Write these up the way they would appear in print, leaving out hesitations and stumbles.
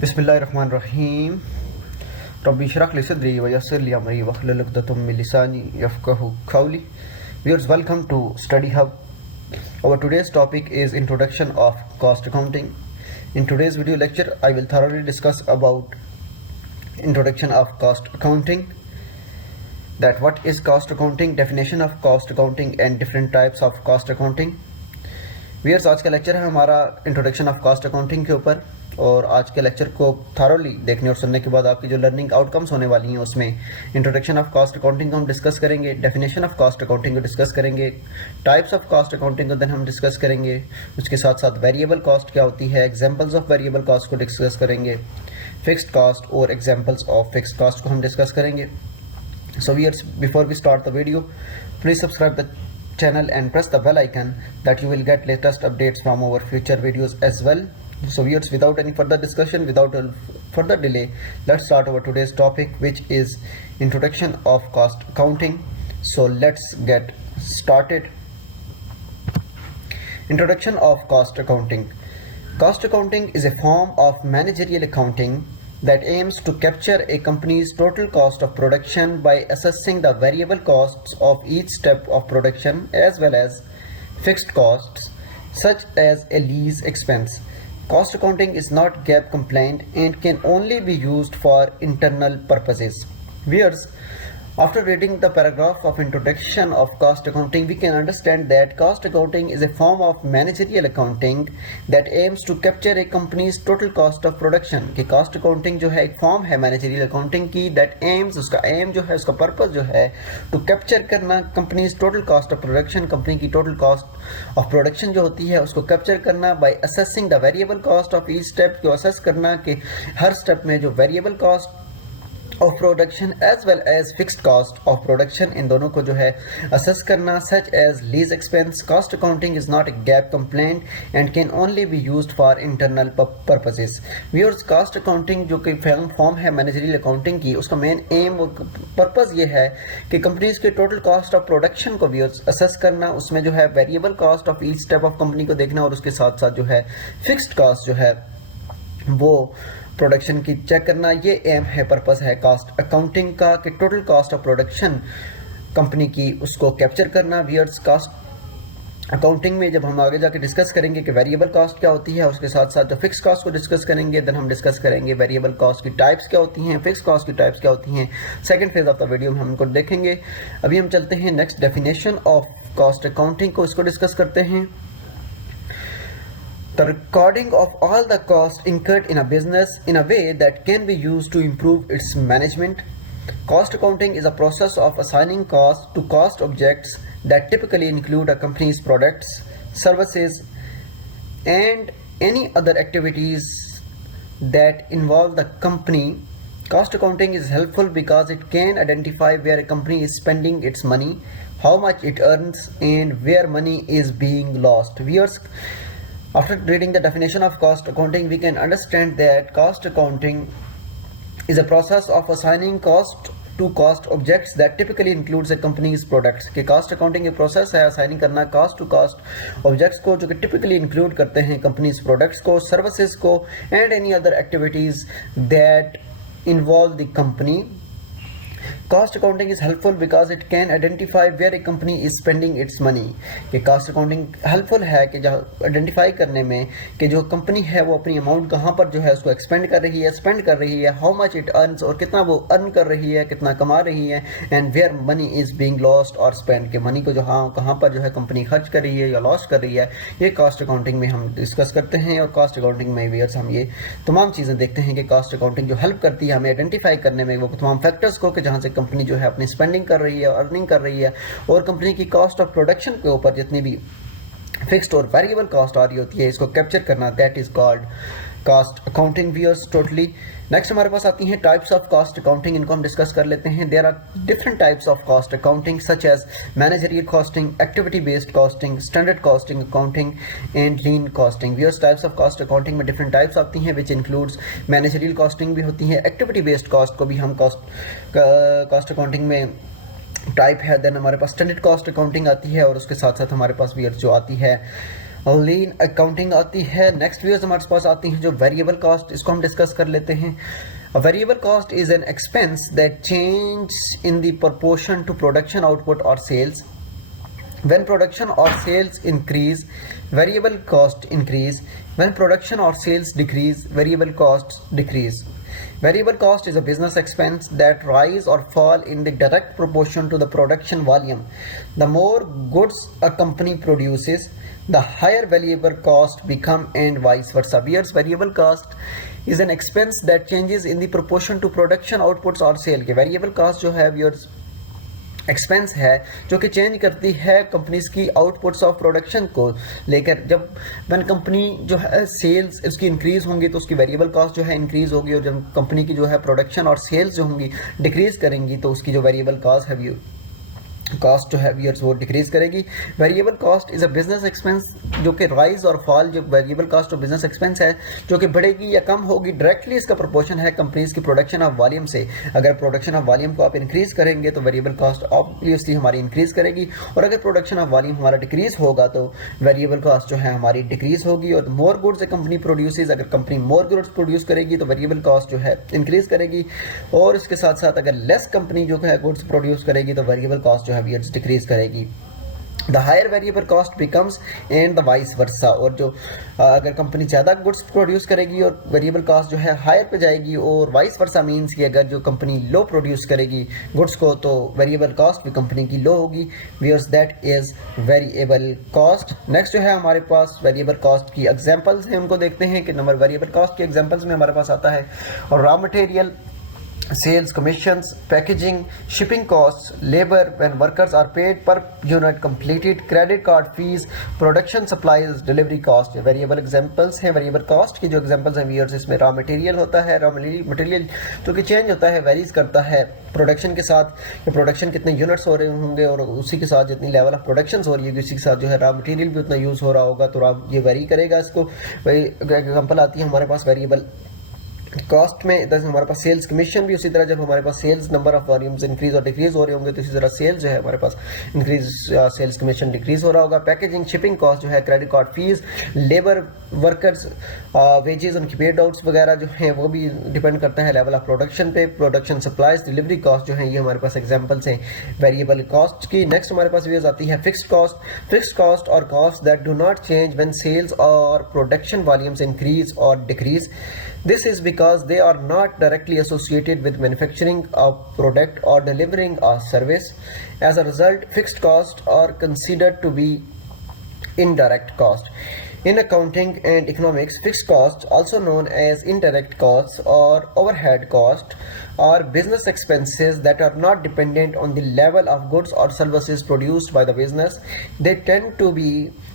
बिस्मिल्लाहिर्रहमानिर्रहीम। रब्बी इश्रह ली सदरी व यस्सिर ली अमरी वहलुल उक़दतम मिन लिसानी यफ़क़हू क़ौली। Viewers, welcome to Study Hub. Our today's topic is Introduction of Cost Accounting. In today's video lecture, I will thoroughly discuss about Introduction of Cost Accounting, that what is cost accounting, definition of cost accounting and different types of cost accounting. Viewers, आज का lecture है हमारा introduction of cost accounting के ऊपर, और आज के lecture को थारोली देखने और सुनने के बाद आपकी जो लर्निंग आउटकम्स होने वाली हैं उसमें इंट्रोडक्शन ऑफ कॉस्ट अकाउंटिंग को हम डिस्कस करेंगे, डेफिनेशन ऑफ कॉस्ट अकाउंटिंग को डिस्कस करेंगे, टाइप्स ऑफ कॉस्ट अकाउंटिंग को देन हम डिस्कस करेंगे, उसके साथ साथ वेरिएबल कॉस्ट क्या होती है, एग्जांपल्स ऑफ वेरिएबल कॉस्ट को डिस्कस करेंगे, फिक्स्ड कॉस्ट और एग्जांपल्स ऑफ फिक्स्ड कॉस्ट को हम डिस्कस करेंगे. So viewers, before we start the video, please subscribe the channel and press the bell icon that you will get latest updates from our future videos as well. So viewers, without any further discussion, without a further delay, let's start our today's topic, which is introduction of cost accounting. So let's get started. Introduction of cost accounting. Cost accounting is a form of managerial accounting that aims to capture a company's total cost of production by assessing the variable costs of each step of production as well as fixed costs such as a lease expense. Cost accounting is not GAAP compliant and can only be used for internal purposes. Viewers, after reading the paragraph of introduction of cost accounting, we can understand that cost accounting is a form of managerial accounting that aims to capture a company's total cost of production. कि cost accounting जो है एक form है managerial accounting की, that aims, उसका aim जो है, उसका purpose जो है to capture करना company's total cost of production, company की total cost of production जो होती है उसको capture करना by assessing the variable cost of each step, को assess करना कि हर step में जो variable cost of production as well as fixed cost of production, इन दोनों को जो है assess करना, such as lease expense. Cost accounting is not a GAAP compliant and can only be used for internal purposes. Viewers, cost accounting जो कि form है managerial accounting की, उसका मेन एम पर्पस ये है कि कंपनीज के टोटल कॉस्ट ऑफ प्रोडक्शन को भी assess करना, उसमें जो है variable cost of each step of company को देखना, और उसके साथ साथ जो है फिक्स्ड कॉस्ट जो है वो प्रोडक्शन की चेक करना. ये एम है, पर्पस है कॉस्ट अकाउंटिंग का कि total cost of production company की उसको कैप्चर करना. वियर्स, कॉस्ट अकाउंटिंग में जब हम आगे जाके डिस्कस करेंगे कि वेरिएबल कॉस्ट क्या होती है, उसके साथ साथ जो फिक्स कॉस्ट को डिस्कस करेंगे, देन हम डिस्कस करेंगे वेरिएबल कॉस्ट की टाइप्स क्या होती हैं, फिक्स कॉस्ट की टाइप्स क्या होती हैं. Second phase of the video में हम इनको देखेंगे. अभी हम चलते हैं next definition of cost accounting को, इसको डिस्कस करते हैं. The recording of all the costs incurred in a business in a way that can be used to improve its management. Cost accounting is a process of assigning costs to cost objects that typically include a company's products, services, and any other activities that involve the company. Cost accounting is helpful because it can identify where a company is spending its money, how much it earns, and where money is being lost. Viewers, after reading the definition of cost accounting, we can understand that cost accounting is a process of assigning cost to cost objects that typically includes a company's products. कि cost accounting एक process है assigning करना cost to cost objects को, जो कि typically include करते हैं company's products को, services को, and any other activities that involve the company. Cost accounting is helpful because it can identify where a company is spending its money. कि cost accounting helpful है कि जहाँ identify करने में कि जो कंपनी है वो अपनी अमाउंट कहाँ पर जो है उसको expend कर रही है, spend कर रही है, how much it earns, और कितना वो earn कर रही है, कितना कमा रही है, and where money is being lost or spent, कि मनी को जो हाँ कहाँ पर जो है कंपनी खर्च कर रही है या लॉस कर रही है. ये cost accounting में हम डिस्कस करते हैं, और cost accounting में व्यूअर्स हम ये तमाम चीज़ें देखते हैं कि cost accounting जो हेल्प करती है हमें आइडेंटिफाई करने में वो तमाम फैक्टर्स को कि जहाँ से कंपनी जो है अपनी स्पेंडिंग कर रही है, अर्निंग कर रही है, और कंपनी की कॉस्ट ऑफ प्रोडक्शन के ऊपर जितनी भी फिक्स्ड और वेरिएबल कॉस्ट आ रही होती है इसको कैप्चर करना, that is called cost accounting. Viewers, totally next हमारे पास आती हैं टाइप्स ऑफ कॉस्ट अकाउंटिंग, इनको हम डिस्कस कर लेते हैं. There are different types of cost accounting such as managerial costing, activity based costing, standard costing accounting and lean costing. Viewers, types of cost accounting में different types आती हैं which includes managerial costing भी होती है, activity based cost को भी हम cost accounting में टाइप है. देन हमारे पास स्टैंडर्ड कॉस्ट अकाउंटिंग आती है, और उसके साथ साथ हमारे पास भी जो आती है लीन अकाउंटिंग आती है। नेक्स्ट व्यूअर्स हमारे पास आती हैं जो वेरिएबल कॉस्ट, इसको हम डिस्कस कर लेते हैं। A variable cost is an expense that changes in the proportion to production output or sales. When production or sales increase, variable cost increase. When production or sales decrease, variable costs decrease. Variable cost is a business expense that rise or fall in the direct proportion to the production volume. The more goods a company produces, the higher variable cost become and vice versa. Viewers, variable cost is an expense that changes in the proportion to production outputs or sale के variable cost जो है viewers expense है जो कि change करती है companies की outputs of production को लेकर। जब वन कंपनी जो है सेल्स उसकी इंक्रीज होंगी तो उसकी वेरिएबल कॉस्ट जो है इंक्रीज होगी, और जब कंपनी की जो है प्रोडक्शन और सेल्स जो होंगी डिक्रीज करेंगी तो उसकी जो वेरिएबल कॉस्ट है कॉस्ट जो है व्यूअर्स वो डिक्रीज करेगी। Variable cost is a business expense जो कि राइज और फॉल, जो वेरिएबल कॉस्ट और बिजनेस एक्सपेंस है जो कि बढ़ेगी या कम होगी, डायरेक्टली इसका प्रोपोर्शन है कंपनीज की प्रोडक्शन ऑफ वॉल्यूम से। अगर प्रोडक्शन ऑफ वॉल्यूम को आप इंक्रीज करेंगे तो वेरिएबल कॉस्ट ऑब्वियसली हमारी इंक्रीज करेगी, और अगर प्रोडक्शन ऑफ वॉल्यूम हमारा डिक्रीज होगा तो वेरिएबल कॉस्ट जो है हमारी डिक्रीज होगी। और मोर गुड्स ए कंपनी प्रोड्यूसेस, अगर कंपनी मोर गुड्स प्रोड्यूस करेगी तो वेरिएबल कॉस्ट जो है इंक्रीज करेगी, और इसके साथ साथ अगर लेस कंपनी जो है गुड्स प्रोड्यूस करेगी तो वेरिएबल कॉस्ट जो है डिक्रीज करेगी। The higher variable cost becomes and the vice versa। और जो अगर कंपनी ज़्यादा गुड्स प्रोड्यूस करेगी और वेरिएबल कॉस्ट जो है हायर पे जाएगी, और वाइस वर्सा मीन्स कि अगर जो कंपनी लो प्रोड्यूस करेगी गुड्स को तो वेरिएबल कॉस्ट भी कंपनी की लो होगी। Viewers, that is variable cost. Next जो है हमारे पास वेरिएबल कॉस्ट की एग्जांपल्स हैं, उनको देखते हैं कि नंबर वेरिएबल कॉस्ट के एग्जांपल्स में हमारे पास आता है और raw material, sales commissions, packaging, shipping costs, labor when workers are paid per unit completed, credit card fees, production supplies, delivery cost। Variable examples हैं वेरिएबल कॉस्ट की। जो एग्जांपल्स हैं व्यूअर्स, इसमें रॉ मटेरियल होता है, रॉ मटेरियल जो कि change होता है, वेरीज करता है प्रोडक्शन के साथ, कि प्रोडक्शन कितने यूनिट्स हो रहे होंगे और उसी के साथ जितनी लेवल ऑफ प्रोडक्शन हो रही है उसी के साथ जो है रॉ मटेरियल भी उतना यूज़ हो रहा होगा, तो ये वेरी करेगा। इसको एग्जाम्पल आती है हमारे पास वेरिएबल कॉस्ट में। इधर हमारे पास सेल्स कमीशन भी उसी तरह, जब हमारे पास sales number of volumes increase और डिक्रीज हो रहे होंगे तो इसी तरह सेल्स जो है हमारे पास इंक्रीज, सेल्स कमीशन डिक्रीज हो रहा होगा। पैकेजिंग, शिपिंग कॉस्ट जो है, credit card fees, labour workers wages, उनकी पेड आउट्स वगैरह जो है वो भी डिपेंड करता है लेवल ऑफ प्रोडक्शन पे। प्रोडक्शन सप्लाईज, डिलीवरी कॉस्ट जो है ये हमारे पास एग्जाम्पल्स हैं वेरिएबल कॉस्ट की। नेक्स्ट हमारे पास व्यूअर्स आती है फिक्स्ड कॉस्ट। फिक्स्ड कॉस्ट और cost that do not change when sales और प्रोडक्शन वॉल्यूम्स इंक्रीज और decrease. This is because they are not directly associated with manufacturing a product or delivering a service. As a result, fixed costs are considered to be indirect cost. In accounting and economics, fixed costs, also known as indirect costs or overhead costs, are business expenses that are not dependent on the level of goods or services produced by the business. They tend to be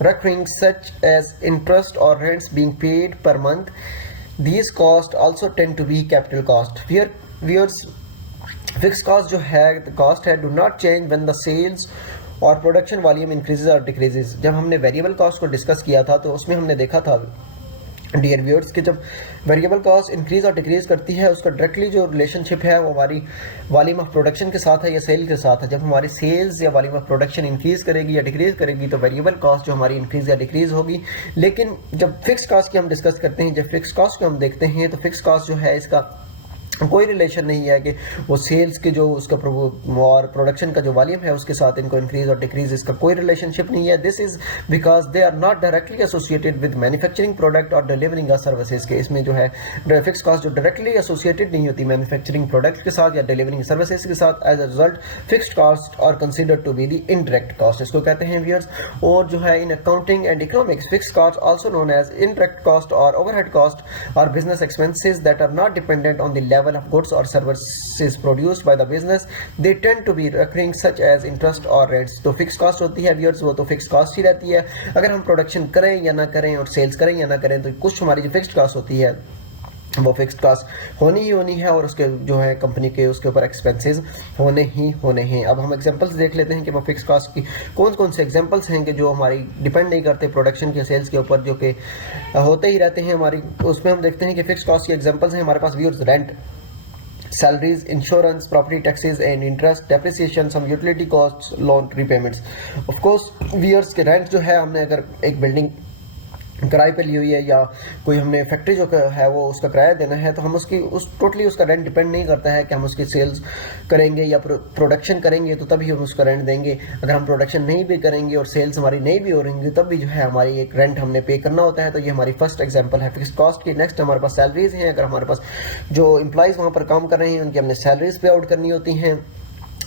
recurring, such as interest or rents being paid per month. These costs also tend to be capital cost. Viewers, fixed cost जो है cost है do not change when the sales और production volume increases और decreases. जब हमने variable cost को discuss किया था तो उसमें हमने देखा था डियर व्यूअर्स कि जब वेरिएबल कॉस्ट इंक्रीज और डिक्रीज करती है उसका डायरेक्टली जो रिलेशनशिप है वो हमारी वॉल्यूम ऑफ प्रोडक्शन के साथ है या सेल के साथ है। जब हमारी सेल्स या वॉल्यूम ऑफ प्रोडक्शन इंक्रीज करेगी या डिक्रीज करेगी तो वेरिएबल कॉस्ट जो हमारी इंक्रीज या डिक्रीज होगी। लेकिन जब फिक्स कॉस्ट की हम डिस्कस करते हैं, जब फिक्स कॉस्ट को हम देखते हैं तो फिक्स कॉस्ट जो है इसका कोई रिलेशन नहीं है कि वो सेल्स के जो उसका और प्रोडक्शन का जो वॉल्यूम है उसके साथ इनको इंक्रीज और डिक्रीज, इसका कोई रिलेशनशिप नहीं है। This is because they are not directly associated with manufacturing product और डिलीवरिंग अ सर्विसेज के। इसमें जो है फिक्स कॉस्ट जो डायरेक्टली एसोसिएटेड नहीं होती मैन्युफैक्चरिंग प्रोडक्ट के साथ या डिलीवरिंग सर्विसेज के साथ। As a result fixed cost are considered to be the indirect cost, इसको कहते हैं व्यूअर्स। और जो है in accounting and economics, fixed cost also known as indirect cost और ओवरहेड कॉस्ट और business expenses that are not dependent on the level of goods और services produced by the business. They tend to be recurring, such as interest or rents। तो fix cost होती है viewers वो तो fix cost ही रहती है। अगर हम प्रोडक्शन करें या ना करें और सेल्स करें या ना करें तो कुछ हमारी जो फिक्स्ड कॉस्ट होती है वो फिक्स्ड कॉस्ट होनी ही होनी है, और उसके जो है कंपनी के उसके ऊपर एक्सपेंसेस होने ही होने हैं। अब हम एग्जांपल्स देख लेते हैं कि वो फिक्स्ड कॉस्ट की कौन कौन से एग्जांपल्स हैं कि जो हमारी डिपेंड नहीं करते प्रोडक्शन के सेल्स के ऊपर, जो कि होते ही रहते हैं हमारी। उसमें हम देखते हैं कि फिक्स्ड कॉस्ट के एग्जांपल्स हैं हमारे पास viewers rent, salaries, insurance, property taxes and interest, depreciation, some utility costs, loan repayments। of course viewers के रेंट जो है, हमने अगर एक बिल्डिंग किराए पे ली हुई है या कोई हमने फैक्ट्री जो है वो उसका किराया देना है, तो हम उसकी उस टोटली उसका रेंट डिपेंड नहीं करता है कि हम उसकी सेल्स करेंगे या प्रोडक्शन करेंगे तो तभी हम उसका रेंट देंगे। अगर हम प्रोडक्शन नहीं भी करेंगे और सेल्स हमारी नहीं भी हो रही तब भी जो है हमारी एक रेंट हमने पे करना होता है। तो ये हमारी फर्स्ट एग्जाम्पल है फिक्स्ड कॉस्ट की। नेक्स्ट हमारे पास सैलरीज हैं। अगर हमारे पास जो एम्प्लॉयज़ वहाँ पर काम कर रहे हैं उनकी हमने सैलरीज पे आउट करनी होती हैं,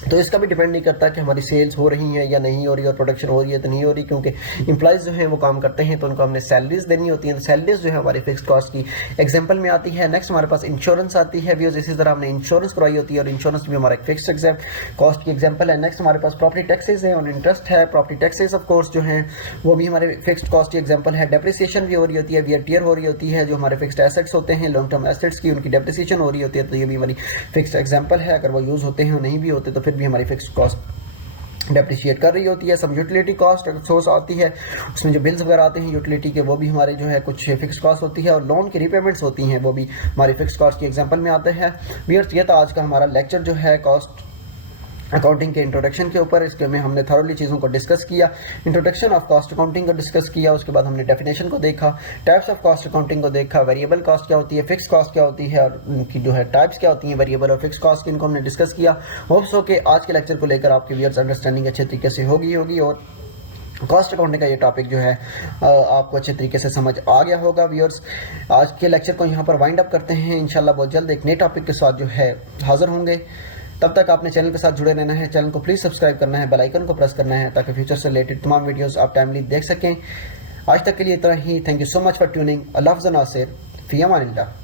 तो इसका भी डिपेंड नहीं करता कि हमारी सेल्स हो रही हैं या नहीं हो रही और प्रोडक्शन हो रही है तो नहीं हो रही, क्योंकि एम्प्लॉयज़ जो हैं वो काम करते हैं तो उनको हमने सैलरीज देनी होती हैं। तो सैलरीज जो है हमारी फिक्स्ड कॉस्ट की एग्जांपल में आती है। नेक्स्ट हमारे पास इंश्योरेंस आती है व्यूअर्स, इसी तरह हमने इंश्योरेंस करवाई होती है और इंश्योरेंस भी हमारा एक फिक्स्ड कॉस्ट की एग्जाम्पल है। नेक्स्ट हमारे पास प्रॉपर्टी टैक्सेस है और इंटरेस्ट है। प्रॉपर्टी टैक्सेस ऑफ कोर्स जो हैं वो भी हमारे फिक्स्ड कॉस्ट की एग्जाम्पल है। डेप्रिसिएशन भी हो रही होती है, वियर टियर हो रही होती है, जो हमारे फिक्स्ड एसेट्स होते हैं लॉन्ग टर्म एसेट्स की उनकी डेप्रिसिएशन हो रही होती है, तो ये भी हमारी फिक्स्ड एग्जाम्पल है। अगर वो यूज़ होते हैं और नहीं भी होते तो फिर भी हमारी फिक्स्ड कॉस्ट डेप्रिशिएट कर रही होती है। सब यूटिलिटी कॉस्ट सोर्स आती है, उसमें जो बिल्स वगैरह आते हैं यूटिलिटी के वो भी हमारे जो है कुछ फिक्स कॉस्ट होती है और लोन की रीपेमेंट्स होती हैं वो भी हमारी फिक्स कॉस्ट की एग्जांपल में आते हैं। व्यूअर्स ये था आज का हमारा लेक्चर जो है कॉस्ट अकाउंटिंग के इंट्रोडक्शन के ऊपर। इसके में हमने थॉरली चीज़ों को डिस्कस किया, इंट्रोडक्शन ऑफ कॉस्ट अकाउंटिंग को डिस्कस किया, उसके बाद हमने डेफिनेशन को देखा, टाइप्स ऑफ कॉस्ट अकाउंटिंग को देखा, वेरिएबल कॉस्ट क्या होती है, फिक्स कॉस्ट क्या होती है और उनकी जो है टाइप्स क्या होती हैं वेरिएबल और फिक्स कॉस्ट की, इनको हमने डिस्कस किया। होप्स हो कि आज के लेक्चर को लेकर आपके व्यूअर्स अंडरस्टैंडिंग अच्छे तरीके से होगी और कॉस्ट अकाउंटिंग का ये टॉपिक जो है आपको अच्छे तरीके से समझ आ गया होगा। व्यूअर्स आज के लेक्चर को यहाँ पर वाइंड अप करते हैं। इंशाल्लाह बहुत जल्द एक नए टॉपिक के साथ जो है हाजिर होंगे। तब तक आपने चैनल के साथ जुड़े रहना है, चैनल को प्लीज़ सब्सक्राइब करना है, बेल आइकन को प्रेस करना है ताकि फ्यूचर से रिलेटेड तमाम वीडियोस आप टाइमली देख सकें। आज तक के लिए इतना ही। Thank you so much for tuning. अल्लाह हाफ़िज़ नासिर, फ़ी अमानिल्लाह।